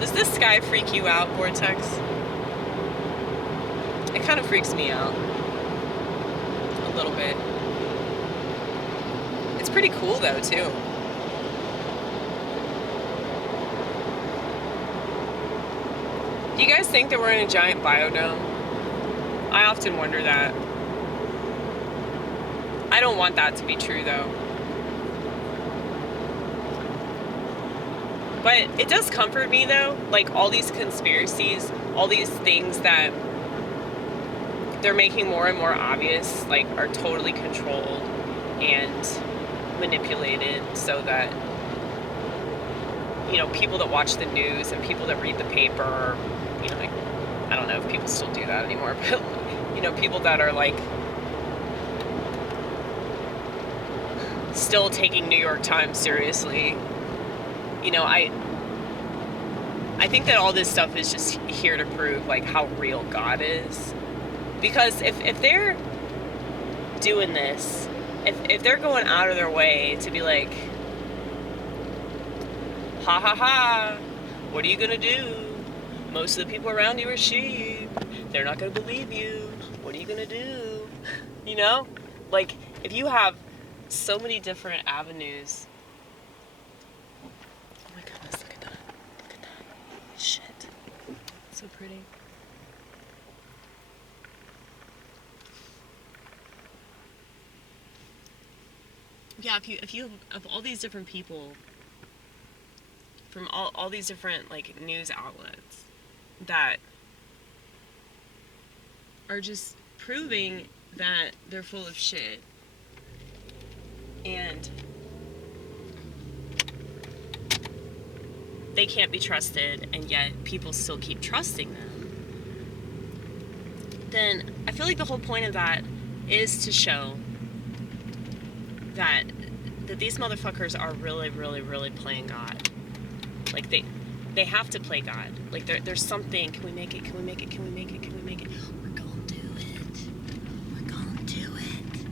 Does this sky freak you out, Vortex? It kind of freaks me out. A little bit. It's pretty cool though, too. Do you guys think that we're in a giant biodome? I often wonder that. I don't want that to be true though. But it does comfort me though, like all these conspiracies, all these things that they're making more and more obvious, like are totally controlled and manipulated so that, you know, people that watch the news and people that read the paper, you know, like, I don't know if people still do that anymore, but, you know, people that are like still taking New York Times seriously, you know, I think that all this stuff is just here to prove like how real God is. Because if they're doing this, if they're going out of their way to be like, ha ha ha, what are you gonna do? Most of the people around you are sheep. They're not gonna believe you. What are you gonna do? You know? Like, if you have so many different avenues. Oh my goodness, look at that. Look at that. Shit. So pretty. Yeah, if you have all these different people from all these different like news outlets that are just proving that they're full of shit, and they can't be trusted, and yet people still keep trusting them, then I feel like the whole point of that is to show that these motherfuckers are really, really, really playing God. Like they have to play God. Like there's something. Can we make it? Can we make it? Can we make it? Can we make it? We're gonna do it. We're gonna do it.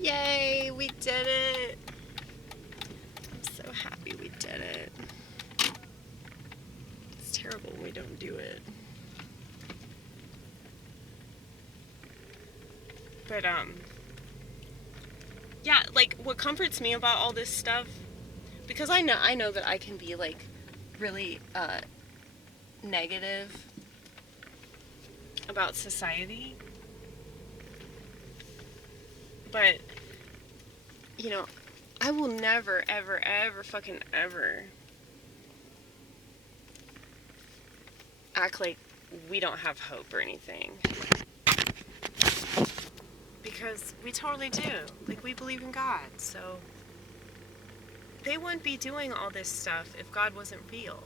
Yay! We did it. I'm so happy we did it. It's terrible when we don't do it. But yeah, like what comforts me about all this stuff, because I know that I can be like really negative about society, but you know, I will never ever ever fucking ever act like we don't have hope or anything. Because we totally do. Like, we believe in God, so they wouldn't be doing all this stuff if God wasn't real.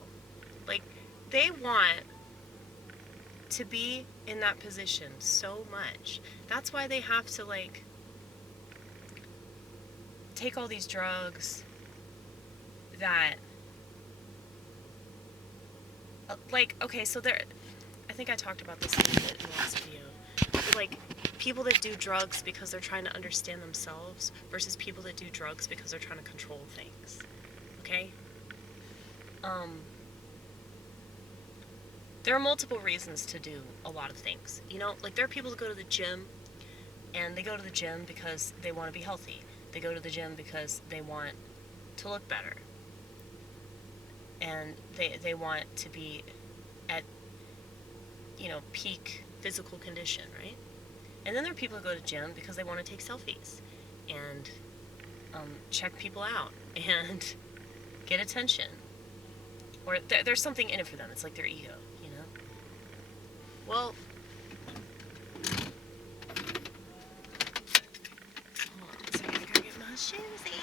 Like, they want to be in that position so much. That's why they have to, like, take all these drugs that, like, okay, so I think I talked about this a little bit in the last video. Like, people that do drugs because they're trying to understand themselves versus people that do drugs because they're trying to control things. Okay? There are multiple reasons to do a lot of things. You know, like there are people that go to the gym and they go to the gym because they want to be healthy. They go to the gym because they want to look better. And they want to be at, you know, peak physical condition, right? And then there are people who go to the gym because they want to take selfies and check people out and get attention. Or there's something in it for them. It's like their ego, you know? Well, hold on a second. I gotta get my shoesy.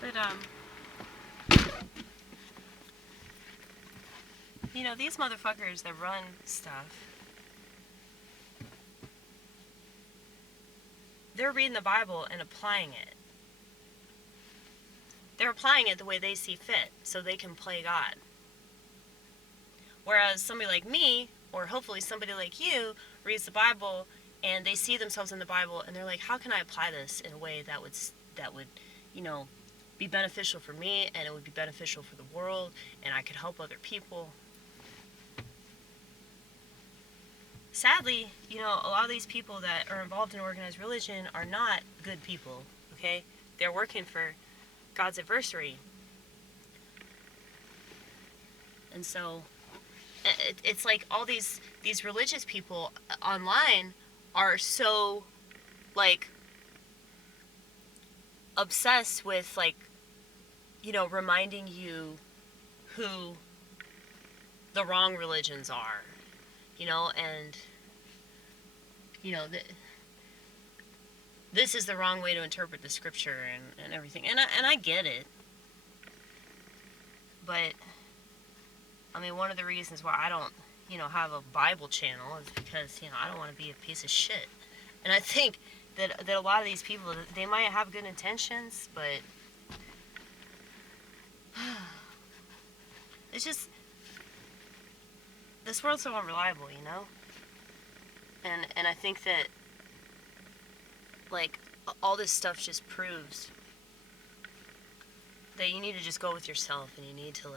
But, you know, these motherfuckers that run stuff, they're reading the Bible and applying it. They're applying it the way they see fit so they can play God. Whereas somebody like me, or hopefully somebody like you, reads the Bible and they see themselves in the Bible and they're like, how can I apply this in a way that would, be beneficial for me, and it would be beneficial for the world, and I could help other people. Sadly, a lot of these people that are involved in organized religion are not good people, okay? They're working for God's adversary. And so it's like all these religious people online are so like obsessed with reminding you who the wrong religions are, and this is the wrong way to interpret the scripture and everything, and I get it, but I mean, one of the reasons why I don't have a Bible channel is because I don't want to be a piece of shit. And I think that a lot of these people, they might have good intentions, but it's just, this world's so unreliable, and I think that all this stuff just proves that you need to just go with yourself, and you need to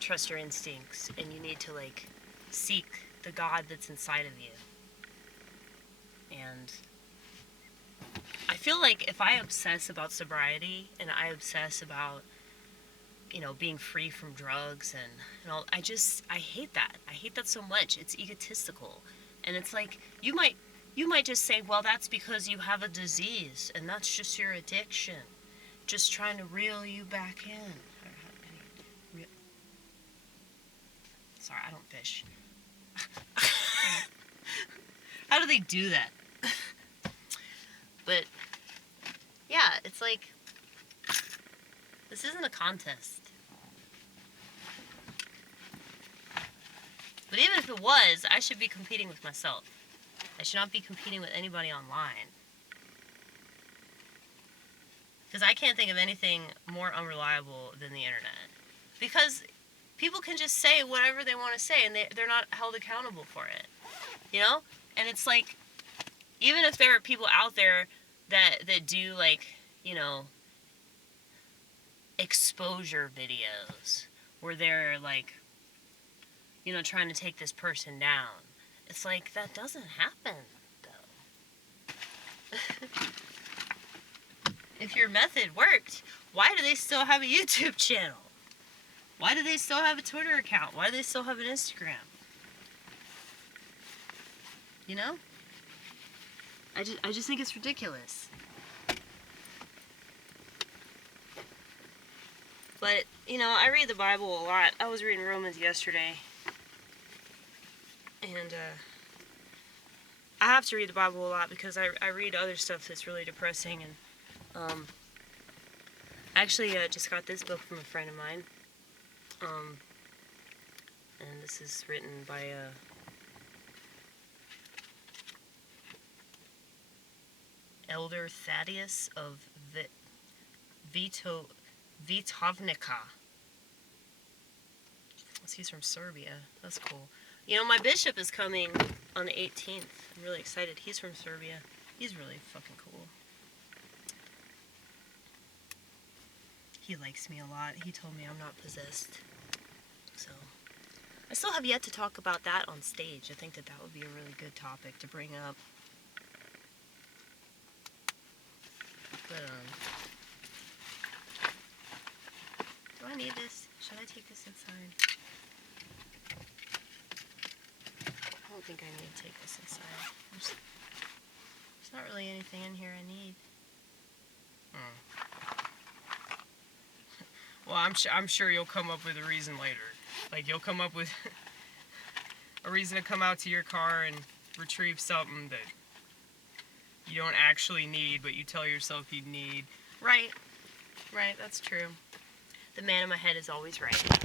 trust your instincts, and you need to seek the God that's inside of you. And I feel like if I obsess about sobriety and I obsess about being free from drugs and all, I hate that. I hate that so much. It's egotistical. And it's like you might just say, well, that's because you have a disease and that's just your addiction, just trying to reel you back in. Sorry, I don't fish. How do they do that? But yeah, it's like, this isn't a contest. But even if it was, I should be competing with myself. I should not be competing with anybody online. Because I can't think of anything more unreliable than the internet. Because people can just say whatever they want to say, and they're not held accountable for it. And it's like, even if there are people out there that do exposure videos where they're trying to take this person down, it's like, that doesn't happen though. If your method worked, why do they still have a YouTube channel? Why do they still have a Twitter account? Why do they still have an Instagram? I just think it's ridiculous. But, I read the Bible a lot. I was reading Romans yesterday. And, I have to read the Bible a lot because I read other stuff that's really depressing. And, I actually just got this book from a friend of mine. And this is written by Elder Thaddeus of Vitovnica. He's from Serbia. That's cool. My bishop is coming on the 18th. I'm really excited. He's from Serbia. He's really fucking cool. He likes me a lot. He told me I'm not possessed. So, I still have yet to talk about that on stage. I think that would be a really good topic to bring up. But, do I need this? Should I take this inside? I don't think I need to take this inside. There's not really anything in here I need. Well, I'm sure you'll come up with a reason later. You'll come up with a reason to come out to your car and retrieve something that you don't actually need, but you tell yourself you need. Right, that's true. The man in my head is always right.